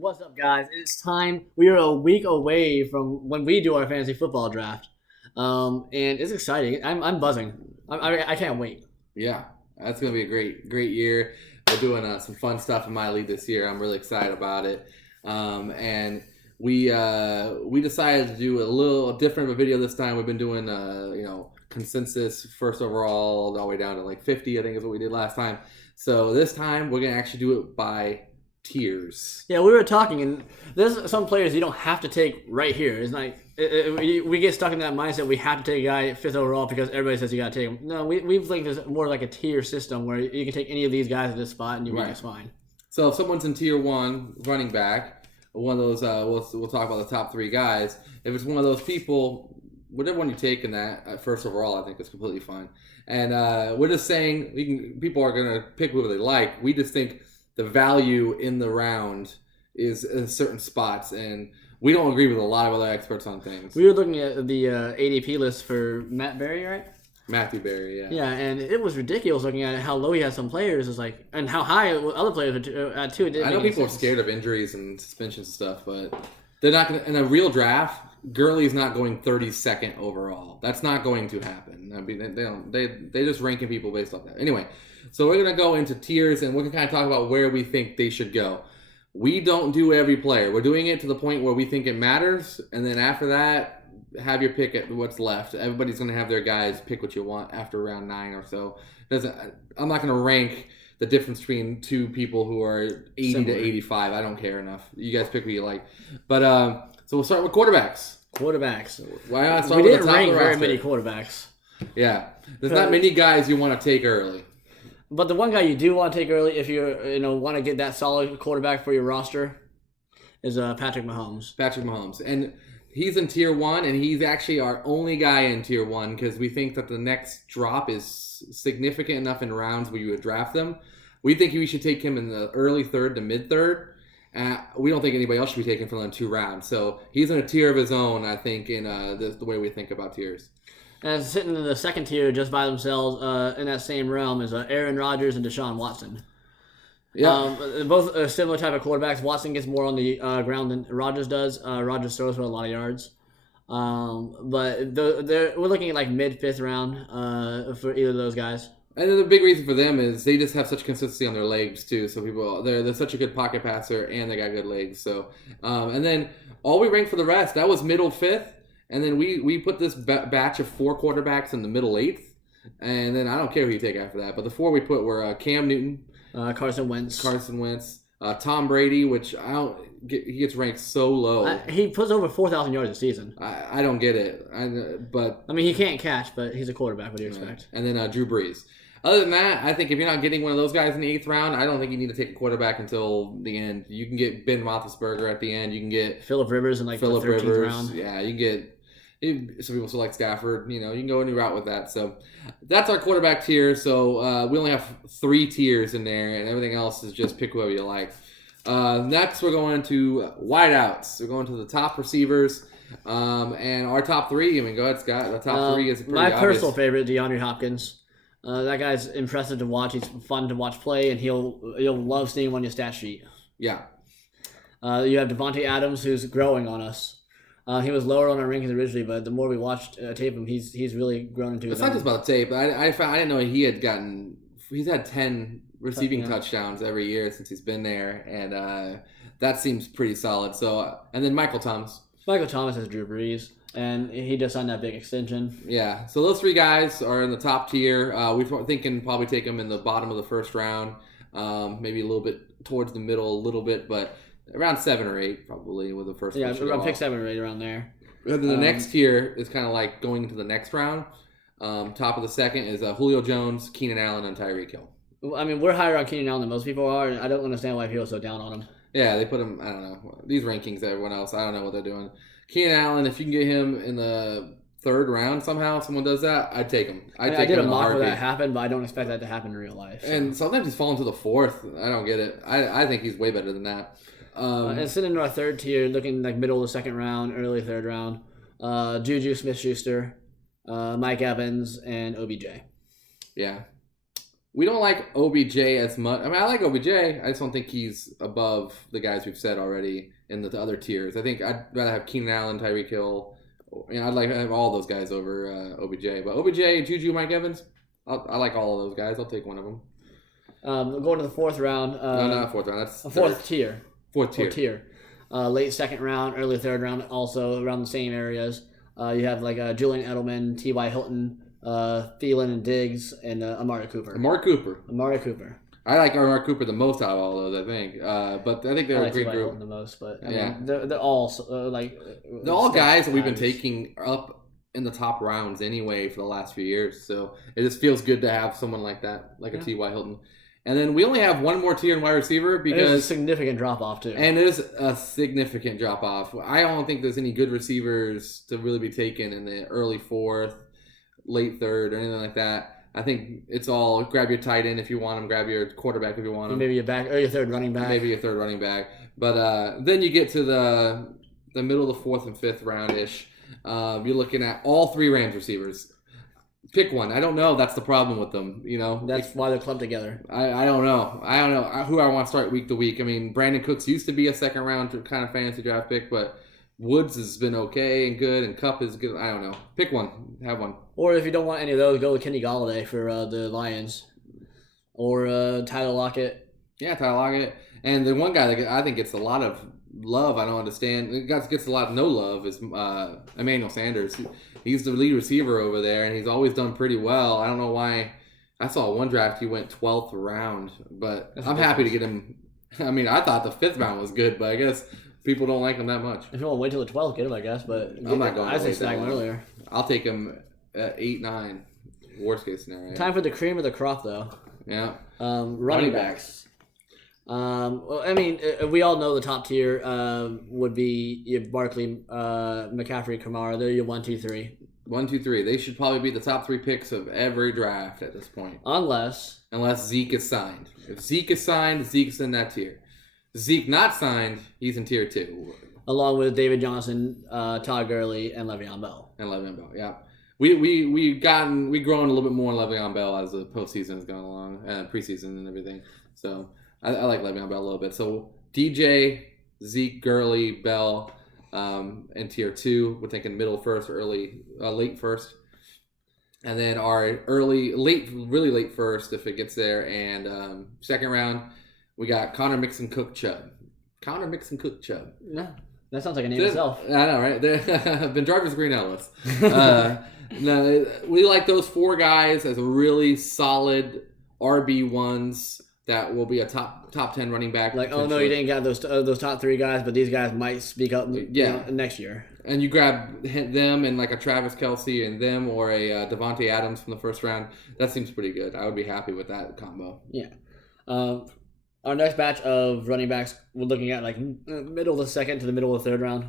What's up, guys? It's time. We are a week away from when we do our fantasy football draft, and it's exciting. I'm buzzing. I can't wait. Yeah, that's gonna be a great year. We're doing some fun stuff in my league this year. I'm really excited about it. And we decided to do a little different of a video this time. We've been doing consensus first overall all the way down to like 50. I think is what we did last time. So this time we're gonna actually do it by tiers. Yeah, we were talking, and there's some players you don't have to take right here. It's like we get stuck in that mindset. We have to take a guy fifth overall because everybody says you got to take him. No, we think there's more like a tier system where you can take any of these guys at this spot and you win just fine. So if someone's in tier 1 running back, one of those we'll talk about the top 3 guys. If it's one of those people, whatever one you take in that first overall, I think is completely fine. And we're just saying people are gonna pick whoever they like. We just think the value in the round is in certain spots, and we don't agree with a lot of other experts on things. We were looking at the ADP list for Matt Berry, right? Matthew Berry, yeah. Yeah, and it was ridiculous looking at how low he had some players. Is like, and how high other players are at too. I know people are scared of injuries and suspensions and stuff, but they're not going to. In a real draft, Gurley's not going 32nd overall. That's not going to happen. I mean, they just ranking people based off that. Anyway, so we're going to go into tiers, and we're going to kind of talk about where we think they should go. We don't do every player. We're doing it to the point where we think it matters, and then after that, have your pick at what's left. Everybody's going to have their guys pick what you want after round 9 or so. I'm not going to rank the difference between two people who are 80 to 85. I don't care enough. You guys pick what you like. But so we'll start with quarterbacks. Why not start we didn't rank very many quarterbacks. Yeah, there's not many guys you want to take early. But the one guy you do want to take early, if you want to get that solid quarterback for your roster, is Patrick Mahomes. And he's in tier 1, and he's actually our only guy in tier 1 because we think that the next drop is significant enough in rounds where you would draft them. We think we should take him in the early 3rd to mid 3rd. We don't think anybody else should be taken for the 2 rounds. So he's in a tier of his own, I think, in the way we think about tiers. And sitting in the 2nd tier just by themselves in that same realm is Aaron Rodgers and Deshaun Watson. Yeah, both similar type of quarterbacks. Watson gets more on the ground than Rodgers does. Rodgers throws for a lot of yards. But we're looking at like mid 5th round for either of those guys. And the big reason for them is they just have such consistency on their legs too. So they're such a good pocket passer and they got good legs. So and then all we ranked for the rest that was middle 5th, and then we put this batch of 4 quarterbacks in the middle 8th, and then I don't care who you take after that. But the 4 we put were Cam Newton, Carson Wentz, Tom Brady, which he gets ranked so low. He puts over 4,000 yards a season. I don't get it. But I mean, he can't catch, but he's a quarterback. What do you expect? And then Drew Brees. Other than that, I think if you're not getting one of those guys in the 8th round, I don't think you need to take a quarterback until the end. You can get Ben Roethlisberger at the end. You can get Phillip Rivers in like the 13th round. Yeah, you can get. Some people select Stafford. You can go a new route with that. So that's our quarterback tier. So we only have 3 tiers in there, and everything else is just pick whoever you like. Next, we're going to wideouts. We're going to the top receivers. And our top 3. I mean, go ahead, Scott. The top 3 is pretty my obvious. Personal favorite, DeAndre Hopkins. That guy's impressive to watch. He's fun to watch play, and you'll love seeing him on your stat sheet. Yeah. You have Devontae Adams, who's growing on us. He was lower on our rankings originally, but the more we watched tape him, he's really grown into. It's not just about the tape. I didn't know he's had 10 receiving touchdowns every year since he's been there, and that seems pretty solid. So and then Michael Thomas. Michael Thomas has Drew Brees, and he just signed that big extension. Yeah, so those 3 guys are in the top tier. We're thinking probably take them in the bottom of the 1st round, maybe a little bit towards the middle, a little bit, but around 7 or 8 probably with the first. Yeah, around pick 7 or 8 around there. And then the next tier is kind of like going into the next round. Top of the 2nd is Julio Jones, Keenan Allen, and Tyreek Hill. I mean, we're higher on Keenan Allen than most people are, and I don't understand why people are so down on him. Yeah, they put him, I don't know. These rankings, everyone else, I don't know what they're doing. Keenan Allen, if you can get him in the 3rd round somehow, someone does that, I'd take him. I did a mock where that happened, but I don't expect that to happen in real life. So. And sometimes he's falling to the 4th. I don't get it. I think he's way better than that. And sitting in our 3rd tier, looking like middle of the 2nd round, early 3rd round, Juju Smith-Schuster, Mike Evans, and OBJ. Yeah. we don't like OBJ as much. I mean, I like OBJ. I just don't think he's above the guys we've said already in the other tiers. I think I'd rather have Keenan Allen, Tyreek Hill. I'd like to have all those guys over OBJ. But OBJ, Juju, Mike Evans, I like all of those guys. I'll take one of them. Going to the fourth round. No, not fourth round. That's fourth tier. Fourth tier. Late second round, early third round, also around the same areas. You have like Julian Edelman, T.Y. Hilton, Thielen and Diggs, and Amari Cooper. Amari Cooper. I like Amari Cooper the most out of all those, I think. But I think they're a great T.Y. group. Hilton the most, but I mean, they're all they're all guys that we've been taking up in the top rounds anyway for the last few years. So it just feels good to have someone like that, like a T.Y. Hilton. And then we only have one more tier in wide receiver because it's a significant drop off too. And it is a significant drop off. I don't think there's any good receivers to really be taken in the early fourth, late third, or anything like that. I think it's all grab your tight end if you want him, grab your quarterback if you want him. Maybe your back or your third running back. Maybe your third running back. But then you get to the middle of the fourth and fifth round ish. You're looking at all three Rams receivers. Pick one. I don't know. That's the problem with them. That's why they're clumped together. I don't know. I don't know who I want to start week to week. I mean, Brandon Cooks used to be a second round kind of fantasy draft pick, but Woods has been okay and good, and Kupp is good. I don't know. Pick one. Have one. Or if you don't want any of those, go with Kenny Galladay for the Lions, or Tyler Lockett. Yeah, Tyler Lockett. And the one guy that I think gets a lot of love, I don't understand. It gets a lot of no love is Emmanuel Sanders. He's the lead receiver over there, and he's always done pretty well. I don't know why. I saw one draft he went 12th round, but I'm happy to get him. I mean, I thought the 5th round was good, but I guess people don't like him that much. If you want to wait till the 12th, get him, I guess. But I'm not going. I say snag him earlier. I'll take him at 8, 9. Worst case scenario. Time for the cream of the crop, though. Yeah. Running backs. Well, I mean, we all know the top tier would be your Barkley, McCaffrey, Kamara. They're your 1, 2, 3. 1, 2, 3. They should probably be the top 3 picks of every draft at this point. Unless Zeke is signed. If Zeke is signed, Zeke's in that tier. Zeke not signed, he's in tier 2. Along with David Johnson, Todd Gurley, and Le'Veon Bell. Yeah. We've grown a little bit more on Le'Veon Bell as the postseason has gone along, preseason and everything. So I like Le'Veon Bell a little bit. So DJ, Zeke, Gurley, Bell, in tier 2. We're thinking middle first, late first, and then our really late first if it gets there, and second round we got Connor Mixon Cook Chubb. Yeah, that sounds like a name itself. I know, right? Ben Jarvis Green Ellis. No, we like those 4 guys as really solid RB1s. That will be a top 10 running back. Like, oh no, you didn't get those top 3 guys, but these guys might speak up. Next year. And you grab them and like a Travis Kelce and them, or a Devontae Adams from the first round. That seems pretty good. I would be happy with that combo. Yeah. Our next batch of running backs, we're looking at like middle of the second to the middle of the third round.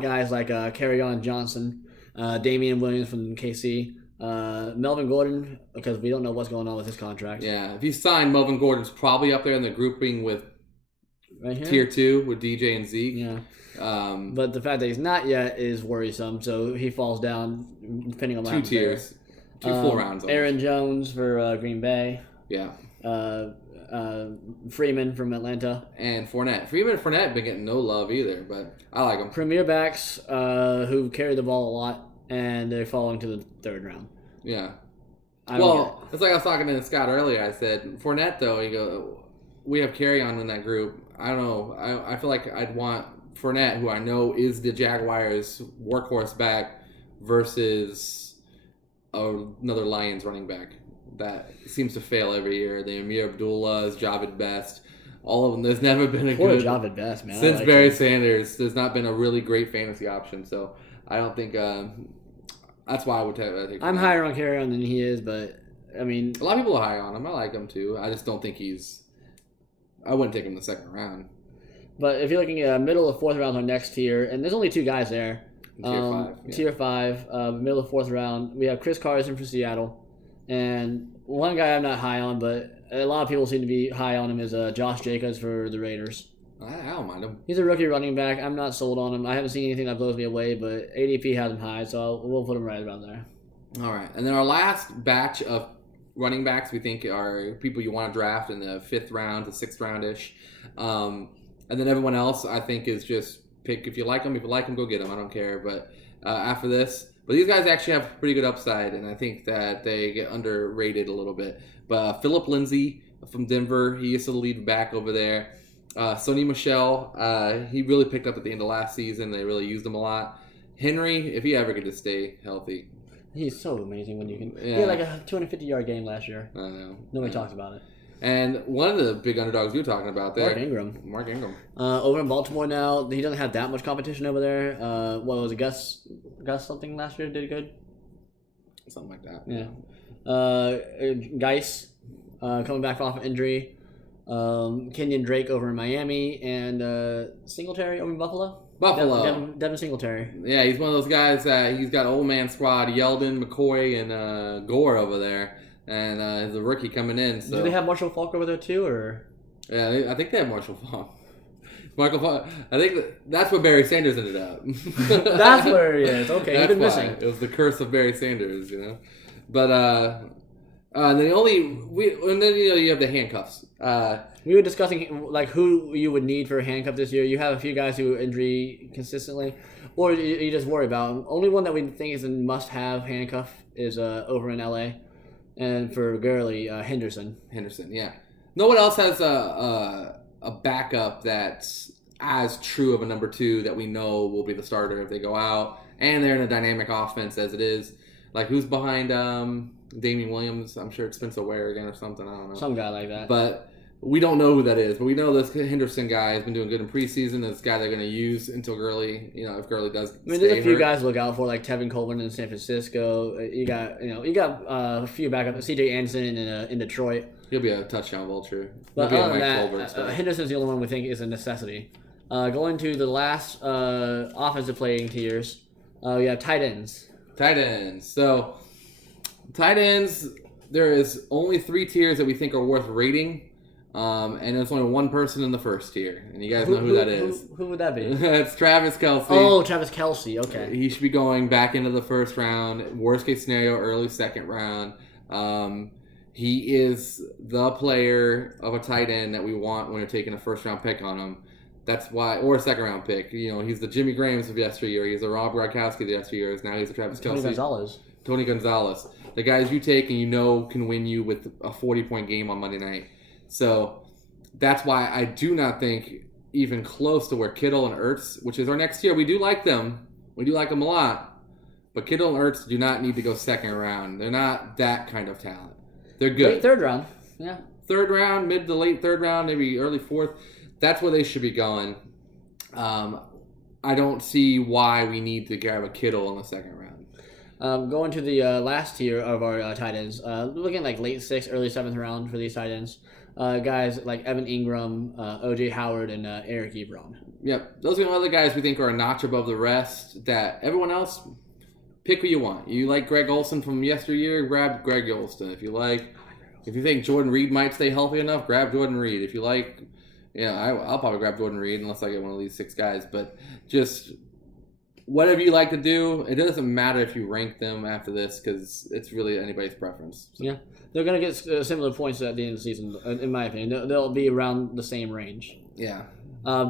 Guys like Kerryon Johnson, Damian Williams from KC. Melvin Gordon, because we don't know what's going on with his contract. Yeah, if he's signed, Melvin Gordon's probably up there in the grouping with tier 2 with DJ and Zeke. Yeah. But the fact that he's not yet is worrisome, so he falls down depending on what 2 tiers. 2 full rounds. Aaron Jones for Green Bay. Yeah. Freeman from Atlanta. And Fournette. Freeman and Fournette been getting no love either, but I like them. Premier backs who carry the ball a lot. And they're falling to the third round. Yeah. It's like I was talking to Scott earlier. I said, Fournette, though, we have Kerryon in that group. I don't know. I feel like I'd want Fournette, who I know is the Jaguars' workhorse back, versus another Lions running back that seems to fail every year. The Amir Abdullahs, Javid Best. All of them. There's never been a good... Javid Best, man. Since Barry Sanders, there's not been a really great fantasy option. So I don't think... that's why I would take. I'm higher on Kerryon than he is, but I mean, a lot of people are high on him. I like him too. I just don't think I wouldn't take him in the second round. But if you're looking at middle of 4th round on next tier, and there's only 2 guys there. Tier 5, middle of 4th round, we have Chris Carson for Seattle, and one guy I'm not high on, but a lot of people seem to be high on him is Josh Jacobs for the Raiders. I don't mind him. He's a rookie running back. I'm not sold on him. I haven't seen anything that blows me away, but ADP has him high, so we'll put him right around there. All right. And then our last batch of running backs we think are people you want to draft in the 5th round to 6th round-ish. And then everyone else, I think, is just pick if you like them. If you like them, go get them. I don't care. But after this... But these guys actually have pretty good upside, and I think that they get underrated a little bit. But Philip Lindsay from Denver, he used to lead back over there. Sony Michel, he really picked up at the end of last season. They really used him a lot. Henry, if he ever could just stay healthy. He's so amazing when you can... Yeah. He had like a 250-yard game last year. I know. Nobody talks about it. And one of the big underdogs you were talking about there. Mark Ingram. Mark Ingram. Over in Baltimore now, he doesn't have that much competition over there. What was it, Gus something last year did good? Something like that. Yeah. Geis coming back off injury. Kenyon Drake over in Miami. And Singletary over in Buffalo. Devin Singletary. Yeah, he's one of those guys that he's got old man squad, Yeldon, McCoy, and Gore over there. And he's a rookie coming in. So. Do they have Marshall Faulk over there too, or? Yeah, I think they have Marshall Faulk. I think that's where Barry Sanders ended up. That's where he is. Okay, he's been missing. It was the curse of Barry Sanders, you know. But then you have the handcuffs. We were discussing like who you would need for a handcuff this year. You have a few guys who injury consistently, or you just worry about them. Only one that we think is a must-have handcuff is over in LA. And for Gurley, Henderson. Henderson, yeah. No one else has a backup that's as true of a number 2 that we know will be the starter if they go out. And they're in a dynamic offense as it is. Like, who's behind Damian Williams? I'm sure it's Spencer Ware again or something. I don't know. Some guy like that. But we don't know who that is. But we know this Henderson guy has been doing good in preseason. This guy they're going to use until Gurley, if Gurley does. I mean, there's a few guys to look out for, like Tevin Coleman in San Francisco. You got a few backups. C.J. Anderson in Detroit. He'll be a touchdown vulture. But other than that, Henderson's the only one we think is a necessity. Going to the last offensive playing tiers, we have tight ends. Tight ends. So, tight ends, there is only 3 tiers that we think are worth rating. And there's only one person in the first tier, and you guys know who that is. Who would that be? It's Travis Kelce. Oh, Travis Kelce. Okay. He should be going back into the first round. Worst case scenario, early second round. He is the player of a tight end that we want when we're taking a first round pick on him. That's why, or a second round pick. He's the Jimmy Grahams of yesteryear. He's the Rob Gronkowski of yesteryear. Now he's the Travis Kelce. Tony Gonzalez. The guys you take and can win you with a 40-point game on Monday night. So that's why I do not think even close to where Kittle and Ertz, which is our next tier, we do like them. We do like them a lot. But Kittle and Ertz do not need to go second round. They're not that kind of talent. They're good. Late third round. Yeah. Third round, mid to late third round, maybe early fourth. That's where they should be going. I don't see why we need to grab a Kittle in the second round. Going to the last tier of our tight ends, looking like late 6th, early 7th round for these tight ends. Guys like Evan Ingram, O.J. Howard, and Eric Ebron. Yep. Those are the other guys we think are a notch above the rest that everyone else, pick who you want. You like Greg Olsen from yesteryear, grab Greg Olsen. If you think Jordan Reed might stay healthy enough, grab Jordan Reed. If you like, I'll probably grab Jordan Reed unless I get one of these 6 guys. But just whatever you like to do, it doesn't matter if you rank them after this because it's really anybody's preference. So. Yeah. They're going to get similar points at the end of the season, in my opinion. They'll be around the same range. Yeah.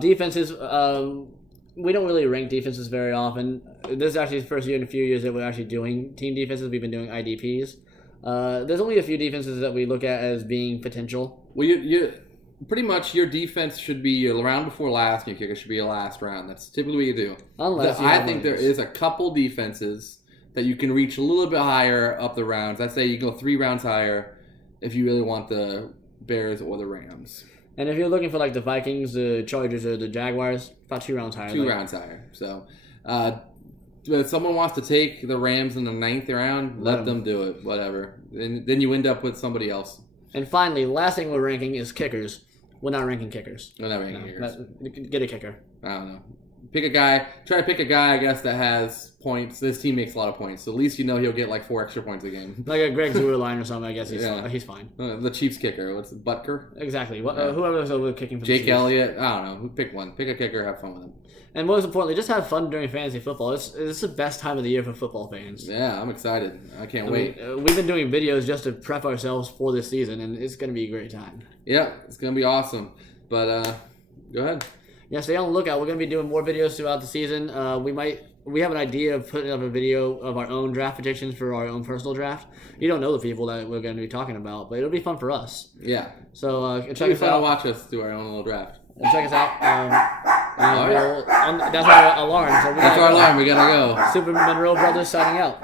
Defenses, we don't really rank defenses very often. This is actually the first year in a few years that we're actually doing team defenses. We've been doing IDPs. There's only a few defenses that we look at as being potential. Well, you pretty much your defense should be your round before last, and your kicker should be your last round. That's typically what you do. Unless I think there is a couple defenses that you can reach a little bit higher up the rounds. I'd say you go 3 rounds higher if you really want the Bears or the Rams. And if you're looking for like the Vikings, the Chargers, or the Jaguars, about 2 rounds higher. 2 rounds higher. So, if someone wants to take the Rams in the 9th round, let them do it. Whatever. And then you end up with somebody else. And finally, last thing we're ranking is kickers. We're not ranking kickers. We're not ranking kickers. Get a kicker. I don't know. Pick a guy. Try to pick a guy, I guess, that has points. This team makes a lot of points, so at least you know he'll get like 4 extra points a game. Like a Greg Zuerlein or something, I guess he's fine. The Chiefs kicker. What's it, Butker? Exactly. Whoever was over kicking for Jake the Chiefs. Elliott. I don't know. Pick one. Pick a kicker. Have fun with him. And most importantly, just have fun during fantasy football. It's the best time of the year for football fans. Yeah, I'm excited. I can't wait. We've been doing videos just to prep ourselves for this season, and it's going to be a great time. Yeah, it's going to be awesome. But go ahead. Yeah, stay on the lookout. We're going to be doing more videos throughout the season. We have an idea of putting up a video of our own draft predictions for our own personal draft. You don't know the people that we're going to be talking about, but it'll be fun for us. Yeah. So check us out. Watch us do our own little draft. And check us out. That's our alarm. So that's our alarm. We gotta go. Super Monroe Brothers signing out.